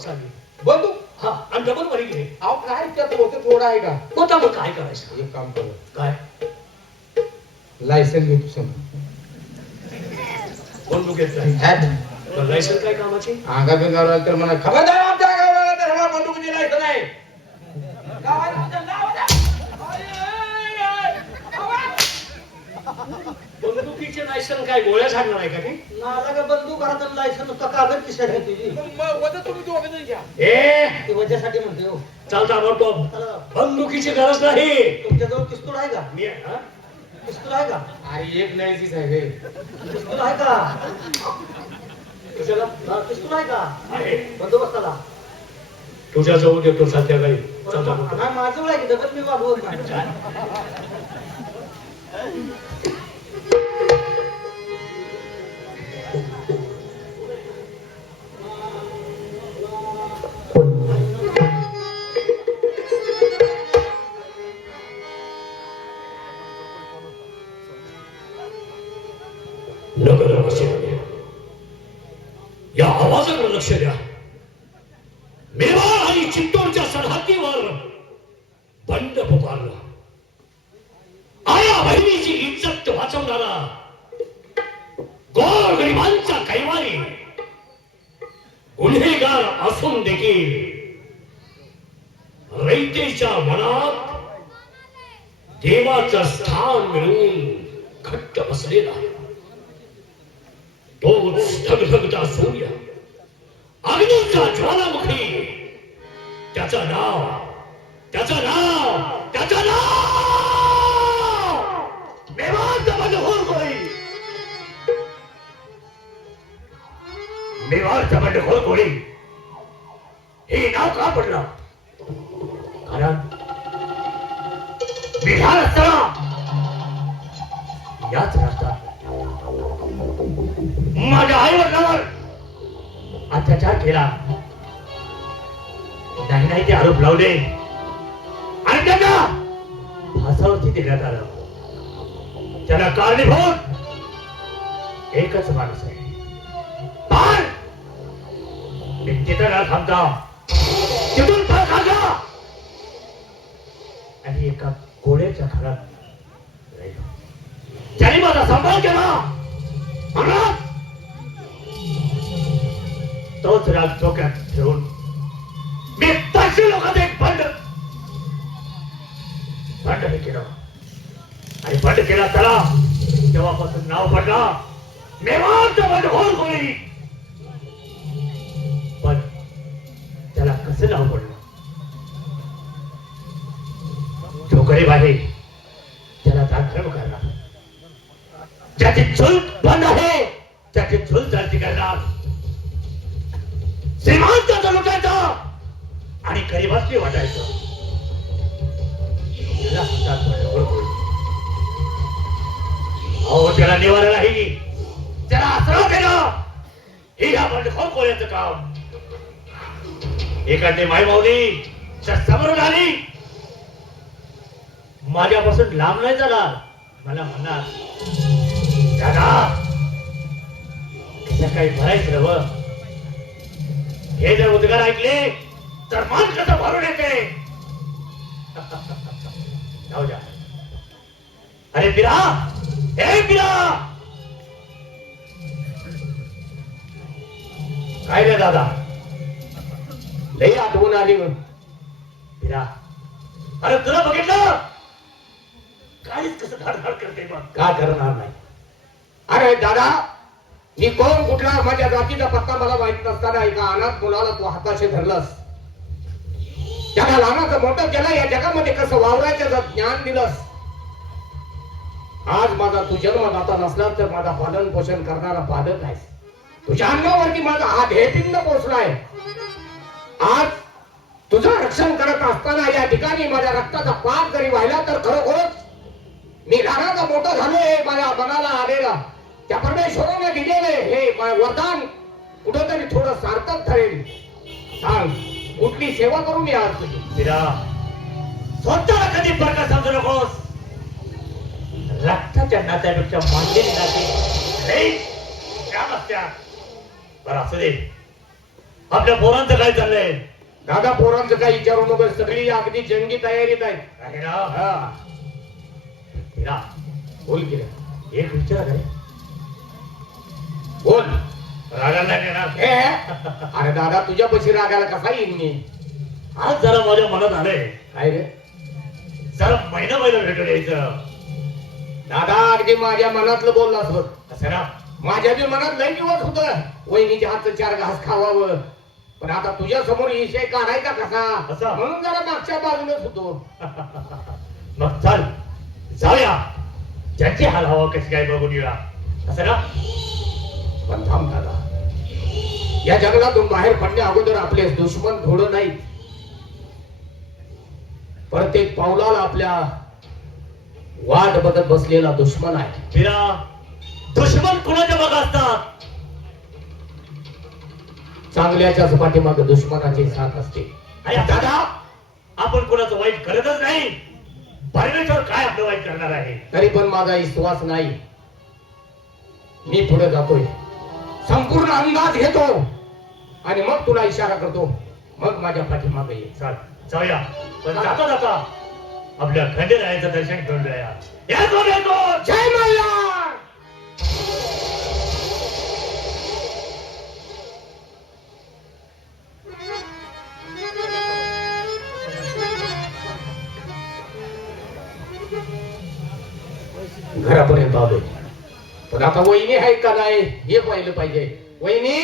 बसावी. बंदूक हा आणि डबल वरी घे. अहो काय त्यात होतं थोडं आहे का होता मग काय करायचं. एक काम करू काय लायसन घेतो समोर बंदूक घेत नाही. लायसन काय कामाची. अंगा बिंगावर तर म्हणा खबरदार आमच्या गावाला तर हा बंदुकीची लायसन आहे. बंदुकीचे लायसन काय गोळ्या झाडणार आहे का ते. मला का बंदूक हातात लायसन नुसतं कागद किशात आहे तुझी. वजा तुम्ही दोघं जण घ्या. ए ते वजासाठी म्हणते हो. चालता बोलतो. चला, बंदुकीची गरज नाही. तुमच्याजवळ पिस्तूल आहे का. मी हा? पिस्तूल आहे का. अरे एक नाही तीच आहे पिस्तूल आहे का. कशाला पिस्तूल आहे का. आहे. बंदोबस्ताला. तुझ्या जवळ देतो संध्याकाळी. चालता बोलतो. नाही माझं आहे की डबल मी वाढवत नाही. नगरवासियांनी या आवाजाकडे लक्ष द्या. मेवाड आणि चित्तूरच्या सरहद्दीवर बंड पुकारला. आया बहिणीची इज्जत वाचवणारा गोरगरिबांचा कैवारी गुन्हेगार असून देखील रयतेच्या मनात देवाचं स्थान मिळवून घट्ट बसलेला तोच ढगढगता सूर्य अग्नीचा ज्वालामुखी. त्याचं नाव मेवाडचा बंडखोर कोळी. मेवाडचा बंडखोर कोळी हे नाव का पडलं. कारण बिहार असताना याच राष्ट्रात माझ्या आईवडिलांवर अत्याचार केला. नाही ते आरोप लावले आणि त्यांना फासावरती देण्यात आलं. त्याला कारणीभूत एकच माणूस आहे. पण मी तिथं न थांबता तिथून पळ काढला आणि एका घोड्याच्या घरात राहिलो. त्याने माझा सांभाळ केला. तोच राग डोक्यात ठेवून मी 500 लोकांचं एक बंड हे केलं आणि बंड केला. त्याला तेव्हापासून नाव पडला मेवाडचा बंडखोर कोळी. पण त्याला कसं नाव पडलं. जो गरीब आहे त्याला दाखल करणार. ज्याची चूल बंद आहे त्याची चूल चालती करणार. श्रीमंताचं लुटायचं आणि गरीबाची वाटायचं. अहो त्याला निवारा नाही. त्याला आसरा देणं हे या बंडखोर कोळ्याचं काम. एखादी माई माऊली समोरून आली माझ्यापासून लांब नाही जाणार. मला म्हणणार दादा काही भरायचं रवं. हे जर उद्गार ऐकले तर मान कसं भरून येते. जाऊ द्या. अरे बिरा हे बिरा काय रे दादा लई आठवण आली. बिरा अरे तुला बघितलं काहीच कसं धाडधाड करते. मग का करणार नाही. अरे दादा मी कोण कुठला माझ्या जातीचा पत्ता मला माहित नसताना एका अनाथ मुलाला तू हाताशी धरलंस. त्याला लहानाचं मोठं केलं. या जगामध्ये कसं वावरायचं ज्ञान दिलंस. आज माझा तू जन्मदाता नसला तर माझा पालन पोषण करणारा पालक आहेस. तुझ्या अंगावरती माझा हात हे पिंड पोचलाय. आज तुझं रक्षण करत असताना या ठिकाणी माझ्या रक्ताचा पाक जरी व्हायला तर खरोखरच मी लहानाचा मोठं झालोय. माझ्या मनाला आलेला त्या परमेश्वराने दिलेले हे वरदान कुठंतरी थोडं सार्थक ठरेल. सांग कुठली सेवा करू मी आज तुझी. बिरा स्वतःला कधी बरका समजू नकोस. रक्ताच्या नात्यापेक्षा मानलेली नाते बरं असू दे. आपल्या पोरांचं काय चाललंय? दादा पोरांचं काही विचारू नको, सगळी अगदी जंगी तयारीत आहेत. आहे ना? हा, मीरा, बोल की रे. एक विचार आहे. बोल. रागाला नाही ना? हे, अरे दादा तुझ्या पशी रागायला कसा येईन मी? आज जरा माझ्या मनात आलंय, काय रे जरा महिना भेटून यायचं. दादा, अगदी माझ्या मनातलं बोललास बघ. असं ना? माझ्या बी मनात लय दिवस होत वहिनीच्या हातचं 4 घास खावावं, पण आता तुझ्या समोर विषय काढायचा कसा कसा? म्हणून जरा मागच्या बाजूनच होतो. मग चल जाऊया, ज्याची हाल हवा कशी काय बघून येऊया. असं ना? पण थांब दादा, या जंगलातून बाहेर पडण्या अगोदर आपले दुश्मन थोडं नाहीत, प्रत्येक पावलाला आपल्या वाट बघत बसलेला दुश्मन आहे. मीरा, दुश्मन कुणाच्या मागे असतात? चांगल्याच्याच पाठीमागे दुश्मनाची साथ असते. अरे दादा, आपण कुणाचं वाईट करतच नाही. परमेश्वर काय आपलं वाईट करणार आहे? तरी पण माझा विश्वास नाही. मी पुढे जातोय, संपूर्ण अंदाज घेतो आणि मग तुला इशारा करतो, मग माझ्या पाठीमागे ये. चल जाऊया, पण जाता जाता आपल्या खंडेरायाचं दर्शन घेऊन जाऊया. येतो येतो. जय मल्हार. घरापर्यंत आलो, पण आता वहिनी आहे का नाही हे पाहिलं पाहिजे. वहिनी,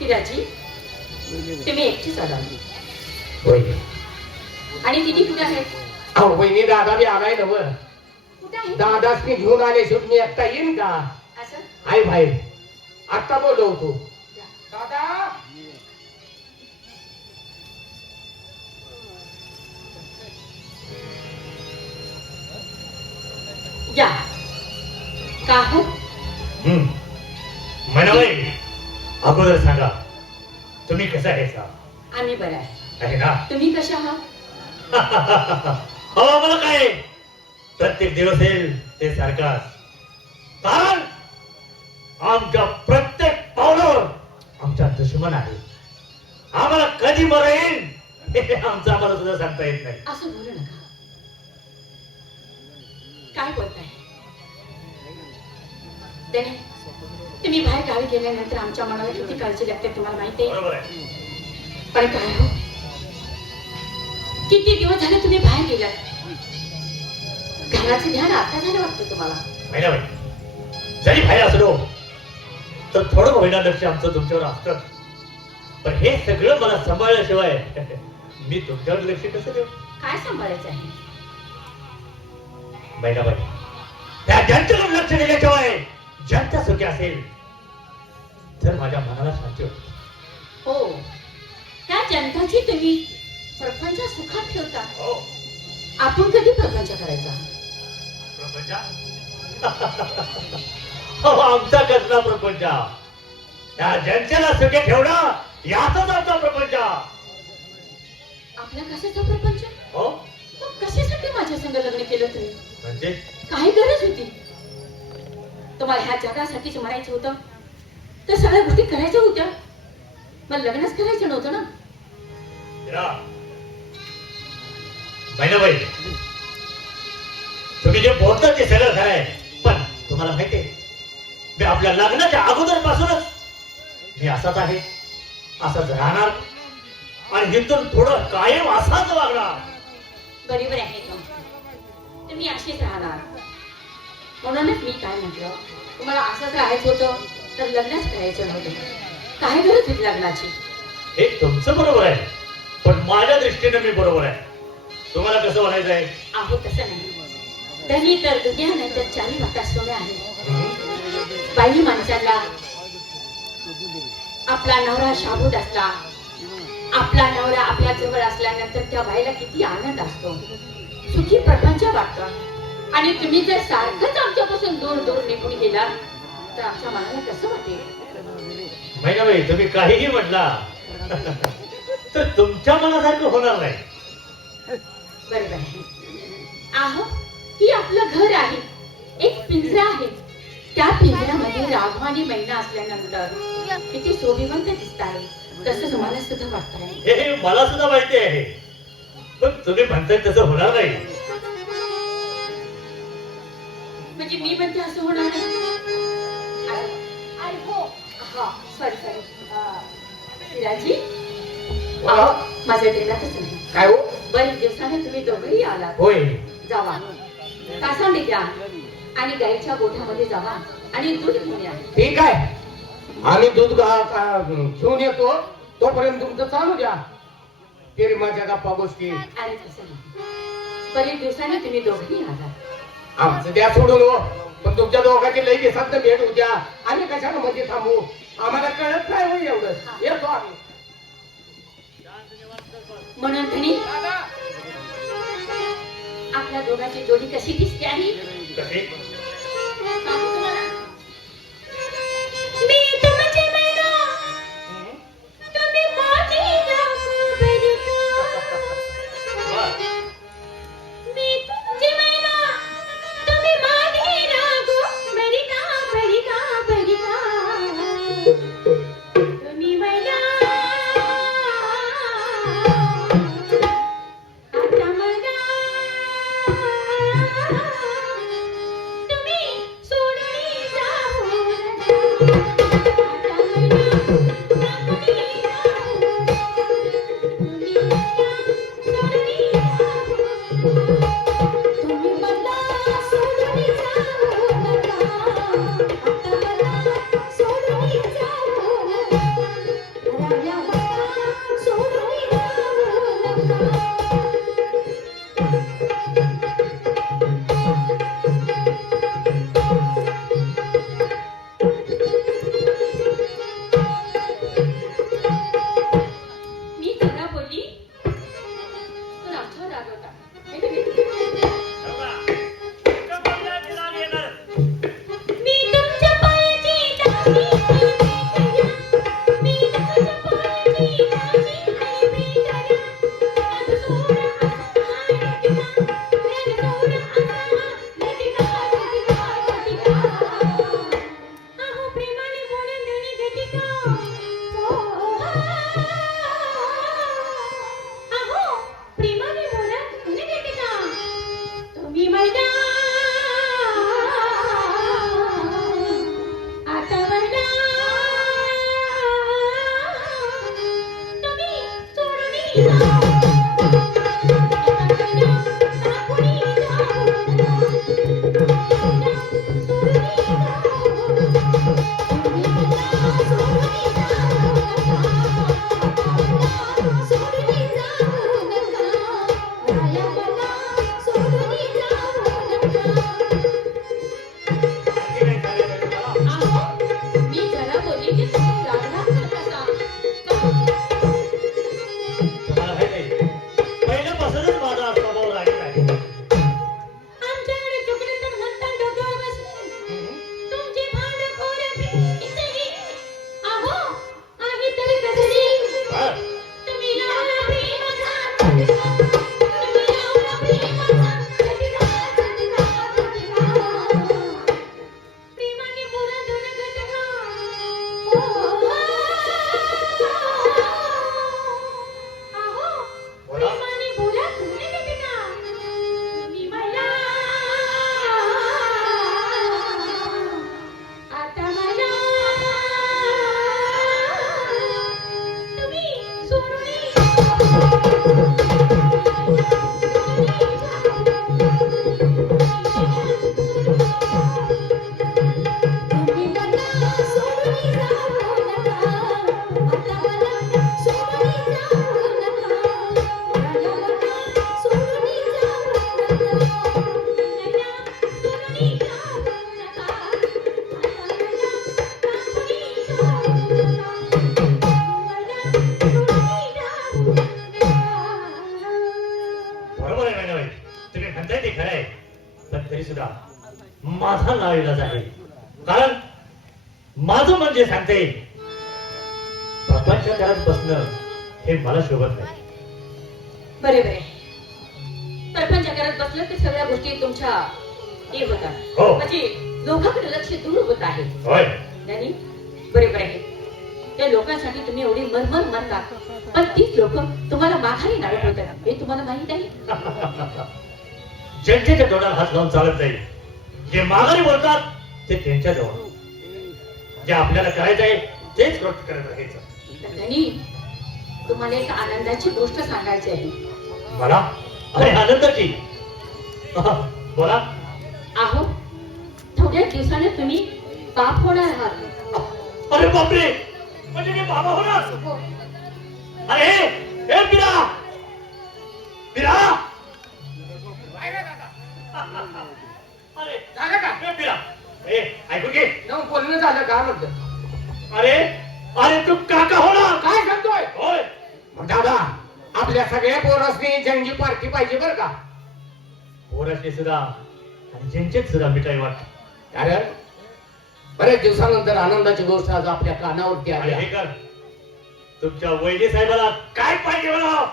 हिराजी, तुम्ही एकटीच आला वहिनी. आणि दिदी कुठे आहे? अहो वहिनी, दादा बी आलाय ना व. कुठे आहे? दादासनी घेऊन आले शेवट मी एकटा येईन का? असं? आहे बाहेर, आता बोलवतो. दादा, या. का हो? म्हणाबाई, अगोदर सांगा तुम्ही कसं आहे? सा आम्ही बरं आहे. आहे ना? तुम्ही कशा आहात? हो, मला काय प्रत्येक दिवस येईल ते सारखाच. कारण आमच्या प्रत्येक पावलावर आमचा दुश्मन आहे. आम्हाला कधी मर येईल हे आमचं आम्हाला सुद्धा सांगता येत नाही. असं बोलू नका. काय बोलताय? त्याने तुम्ही बाहेर गावी गेल्यानंतर आमच्या मनाला किती काळजी लागते तुम्हाला माहिती आहे. बरोबर आहे. पण काय हो, किती दिवस झाले तुम्ही बाहेर गेलात. घराचे ध्यान आता झालं वाटतं तुम्हाला. महिनाबाई, जरी बाहेर असलो तर थोडं होईना लक्ष आमचं तुमच्यावर असतं. पण हे सगळं मला सांभाळल्याशिवाय मी तुमच्यावर लक्ष कसं देऊ? काय सांभाळायचं आहे? महिनाबाई, त्या जनतेकडे लक्ष दिल्याशिवाय जनता सुखी असेल तर माझ्या मनाला शांती होते. हो, त्या जनताची तुम्ही प्रपंच सुखात ठेवता. हो, आपण कधी प्रपंच करायचा? प्रपंच? हो, आमचा कसला प्रपंच? त्या जनतेला सुखी ठेवणं यातच आमचा प्रपंच. आपल्या कशाचा प्रपंच? हो, मग कशासाठी माझ्या संग लग्न केलं तुम्ही? म्हणजे काय गरज होती? तुम्हाला ह्या जगासाठीच म्हणायचं होतं तर सगळ्या गोष्टी करायच्या होत्या. मग लग्नच करायचं नव्हतं ना? महिनाबाई, तुम्ही जे बोलता ते सगळं खरं आहे. पण तुम्हाला माहितीये, मी आपल्या लग्नाच्या अगोदर पासूनच मी असाच आहे, असाच राहणार आणि इथून पुढं कायम असाच वागणार. बरोबर आहे का? तुम्ही अशीच राहणार. म्हणूनच मी काय म्हटलं, तुम्हाला असंच राहायचं होतं तर लग्नच करायचं नव्हतं. काय गरज होती लग्नाची? हे तुमचं बरोबर आहे, पण माझ्या दृष्टीने मी बरोबर आहे. तुम्हाला कसं म्हणायचं आहे? अहो तसं नाही. धनी तर दुनिया नाही तर चारी माता सोने आहे. बाई माणसाला आपला नवरा शाबूत असला, आपला नवरा आपल्या जवळ असल्यानंतर त्या बाईला किती आनंद असतो, सुखी प्रपंच वाटतो. आणि तुम्ही जर सारखंच आमच्यापासून दूर दूर निघून गेला तर आमच्या मनाला कसं वाटेल? महिनाबाई, तुम्ही काहीही म्हटला तर तुमच्या मनासारखं होणार नाही. बरोबर आहे. आहो ही आपलं घर आहे, एक पिंजरा आहे. त्या पिंजऱ्यामध्ये राघव आणि मैना असल्यानंतर किती शोभिवंत दिसत आहे, तसं तुम्हाला सुद्धा वाटत आहे. हे मला सुद्धा माहिती आहे, पण तुम्ही म्हणताय तसं होणार नाही. म्हणजे मी म्हणते असं होणार नाही. हो हा सॉरी विराजी, बोला. माझं डेला तसं नाही. काय हो? बरेच दिवसाने तुम्ही दोघंही आलात. होय. जावा कासांडी घ्या आणि गाईच्या गोठ्यामध्ये जावा आणि दूध घेऊन या. ठीक आहे, आम्ही दूध घेऊन येतो. तोपर्यंत तुमचं चालू द्या तरी माझ्या गप्पा गोष्टी. अरे तसं नाही, बरेच दिवसाने तुम्ही दोघंही आलात. आमचं द्या सोडून हो, पण तुमच्या दोघांची लई दिवसात भेट होत्या. आम्ही कशाला मध्ये थांबू? आम्हाला कळत नाही होई एवढं. येतो आम्ही. म्हणून धनी आपल्या दोघांची जोडी कशी दिसते आहे कसे? सांगू तुम्हाला. मी तुमची मैना, तुम्ही माझी राघवबरिका. मी तुमची मैना, तुम्ही माझी राघवबरिका, बरिका, बरिका. तुम्ही मैना, आता मला तुम्ही सोडून जाऊ नका. आता मला तुम्ही जाऊ नका. तुम्ही मला सोडून जाऊ नका. आता मला सोडून जाऊ नका. राया मला सोडून जाऊ नका. मी तुला बोलली पण आमच्यावर रागवता. मी तुमच्या पायाची दासी आहे बेकऱ्या. मी तुमच्या पायाची दासी आहे बेकऱ्या. रंग सोडा असा लटिका, रंग सोडा असा लटिका, लटिका, लटिका. अहो प्रेमाने बोलून धनी घटिका. अहो प्रेमाने बोला धनी घटिका. तुम्ही मैदा आता मैदा तुम्ही सोडून जाऊ. आता मैदा टाकून जाऊ नका. सोडून जाऊ नका. तुम्ही मैदा सोडून जाऊ नका. सोडून जाऊ नका. राया मला सोडून जाऊ नका. अहो, मी जरा बोलली की तुम्ही रागराग करत असा. तुम्हाला माहित आहे, पहिल्यापासूनच माझा स्वभाव रागीट आहे. आमच्याकडे चुकले तर म्हणता डोक्यावर बसले. तुमची भांडखोर प्रीती. अहो, आहे तरी कसली. हा? तुम्ही लावला प्रेमाचा झटका. तुम्ही लावला प्रेमाचा झटका, झटका, झटका. प्रेमाने बोला दोन घटका. अहो, प्रेमाने बोला दोन घटका. तुम्ही मला आता मला तुम्ही सोडून तुम्ही मला सोडून जाऊ नका. आता मला सोडून जाऊ नका. राया मला सोडून जाऊ नका. मैना सोडून जाऊ नका. आता मला टाकून जाऊ नका. मैना सोडून जाऊ नका. बरोबर आहे मॅडम, तुम्ही म्हणताय ते खरं आहे, पण तरी सुद्धा माझा नाईलाज आहे. कारण माझं मन जे सांगते प्रपंच करत बसणं हे मला शोभत नाही. बरे बरे, प्रपंच करत बस बसलं तर सगळ्या गोष्टी तुमच्या हे होतात. हो. म्हणजे लोकांकडे लक्ष दूर होत आहे. होय. नाही बरोबर आहे. त्या लोकांसाठी तुम्ही एवढी मरमर मारता, पण तीच लोक तुम्हाला माघारी नावे ठेवतात हे तुम्हाला माहित आहे. जनतेच्या तोंडाला हात लावून चालत नाही. जे माघारी बोलतात ते त्यांच्या जवळ, जे आपल्याला करायचं आहे तेच गोष्ट करत राहायचं. धनी, तुम्हाला एक आनंदाची गोष्ट सांगायची आहे. मला अरे आनंदाची बोला. आहो, थोड्या दिवसाने तुम्ही बाप होणार आहात. अरे बापरे, म्हणजे मी बाबा होणार. हो. अरे हे बिरा बिरा अरे झालं का हे बिरा ए ऐकून घे. न बोलणं झालं का म्हटलं? अरे अरे तू काका होणार. काय सांगतोय? होय. मग दादा, आपल्या सगळ्या पोरासनी जंगी पार्टी पाहिजे बरं का? पोराचे सुद्धा आणि ज्यांचेच सुद्धा मिठाई वाटत. कारण बरेच दिवसानंतर आनंदाची गोष्ट आज आपल्या कानावरती आली आणि हे आहे. कर, तुमच्या वैद्य साहेबाला काय पाहिजे मला?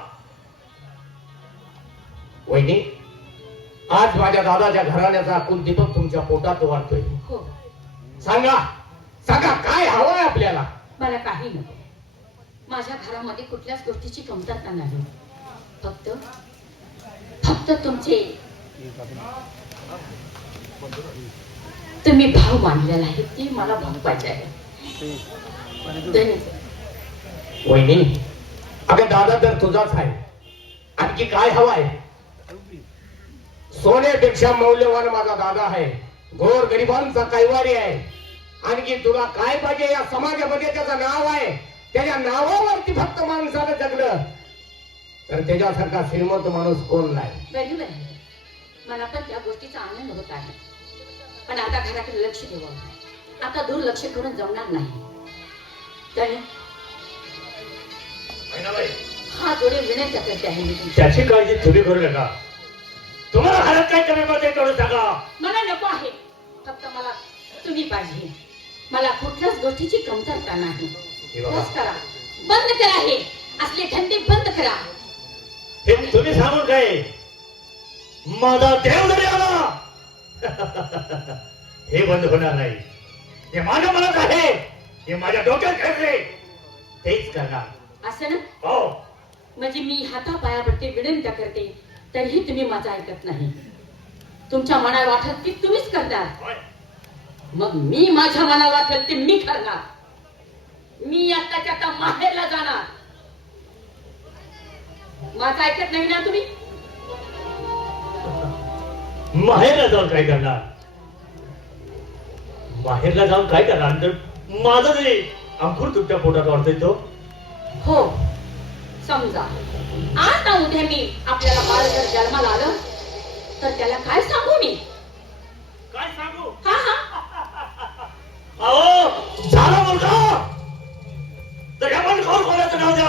वहिनी, आज माझ्या दादाच्या घराण्याचा कुलदीपक तुमच्या पोटात वाढतोय. हो. सांगा सांगा काय हवंय आपल्याला? मला काही नको. माझ्या घरामध्ये कुठल्याच गोष्टीची कमतरता नाही. फक्त फक्त तुमचे तुम्ही भाव मानलेला आहे ते मला भाव पाहिजे आहे. धन्यवाद. वहिनी, अगं दादा तर तुझाच आहे. आणखी काय हवाय? सोन्यापेक्षा मौल्यवान माझा दादा आहे. गोर गरिबांचा कैवारी आहे. आणखी तुला काय पाहिजे? या समाजामध्ये त्याचं नाव आहे. त्याच्या नावावरती फक्त माणसानं जगलं तर त्याच्यासारखा श्रीमंत माणूस कोण नाही. बरोबर आहे. मला पण त्या गोष्टीचा आनंद होत आहे. पण आता घराकडे लक्ष देवा. आता दुर्लक्ष करून जमणार नाही. त्याने महिनाबाई, हा जोडे विनंती करते आहे मी तुमच्या. त्याची काळजी तुम्ही करू नका. तुम्हाला घरात काय कमी पडते तेवढं सांगा. मला नको आहे. फक्त मला तुम्ही पाहिजे. मला कुठल्याच गोष्टीची कमतरता नाही. हे बघा, बस करा. बंद करा हे असले धंदे बंद करा. हे तुम्ही सांगून काय माझा देव जरी आला हे बंद होणार नाही. जे माझ्या मनात आहे, हे माझ्या डोक्यात खेळले तेच करणार. असं ना? हो. म्हणजे मी हातापायावरती विनंती करते तरीही तुम्ही माझं ऐकत नाही. तुमच्या मनाला वाटत ती तुम्हीच करणार. होय. मग मी माझ्या मनाला वाटत ते मी करणार. मी आत्ताच्या आता माहेरला जाणार. माझं ऐकत नाही ना तुम्ही? माहेरला जाऊन काय करणार? माहेरला जाऊन काय करणार? तर माझं जरी अंकुर तुमच्या पोटात वाढतोय तो. हो. समजा आता उद्या मी आपल्याला बाळ जर जन्माला आलं तर त्याला काय सांगू मी? काय सांगू? हा हा. अहो झाला मुलगा तर या पण खाऊन कोणाचं नाव द्या.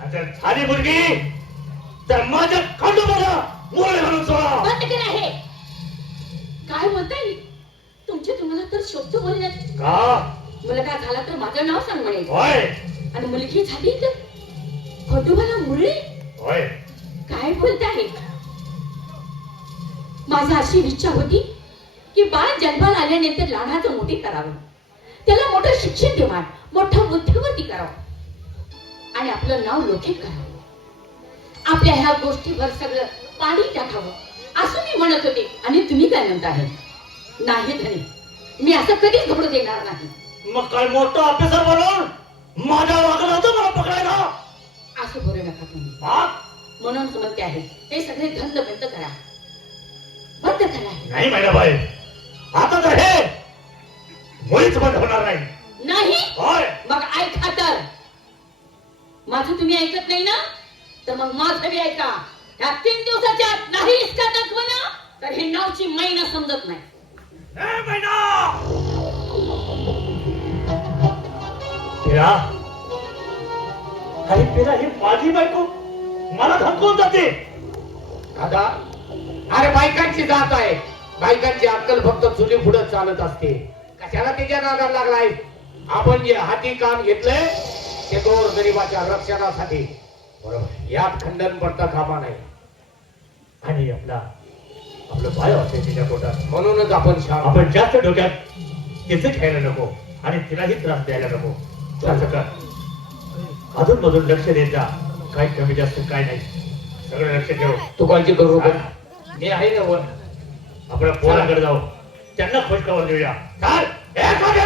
आणि जर झाली मुलगी तर माझ्या खंडोबाला मोरे घालून सोडा. बंद करा हे. काय बोलताय? तुमचे तुम्हाला तर शब्द बोलण्यात का? मुलगा झाला तर माझं नाव सांग म्हणे. होय आणि मुलगी झाली तर खंडोबाला मुरळी. होय. काय बोलताय? माझी अशी इच्छा होती की बाळ जन्माला आल्यानंतर लहानाचं मोठी करावं, त्याला मोठं शिक्षण देवावं, मोठं बुद्धिवती करावं आणि आपलं नाव लौकिक करावं. आपल्या ह्या गोष्टीवर सगळं पाणी टाकावं असं मी म्हणत होते. आणि तुम्ही काय म्हणताय? नाही धनी, मी असं कधीच घडू देणार नाही. मग काय मोठा ऑफिसर बनवून माझ्या वागत होतं मला पकडायला? असं बोलू नका तुम्ही. हा? म्हणून म्हणते आहे हे सगळे धंद बंद करा. बंद करा. नाही महिनाबाई, आता तर हे मुळीच बंद होणार नाही. नाही? होय. मग ऐका तर. माझं तुम्ही ऐकत नाही ना, तर मग माझं बी ऐका. ह्या 3 दिवसाच्या आत नाही इसका दाखवला तर हे नावची महिना समजत नाही. ए महिना! पिरा, अरे पिरा, ही माझी बायको मला धमकवून जाते. दादा, अरे बायकांची जात आहे. बायकांची अक्कल फक्त चुली पुढे चालत असते. कशाला तिच्या नादाला लागलाय? आपण जे हाती काम घेतलंय ते गोर गरिबाच्या रक्षणासाठी. बरोबर, यात खंडन पडता कामा नाही. आणि आपलं बाळ असेल तिच्या पोटात. म्हणूनच आपण शांत. आपण जास्त डोक्यात तिचं घ्यायला नको आणि तिलाही त्रास द्यायला नको. तू असं कर, अजून मधून लक्ष देत जा. काही कमी जास्त काय नाही, सगळं लक्ष ठेव. तू काळजी करू नको. मी आहे ना वर. आपल्या पोराकडे जाऊ, त्यांना खोजखबर देऊया. चाल, ए, चाल.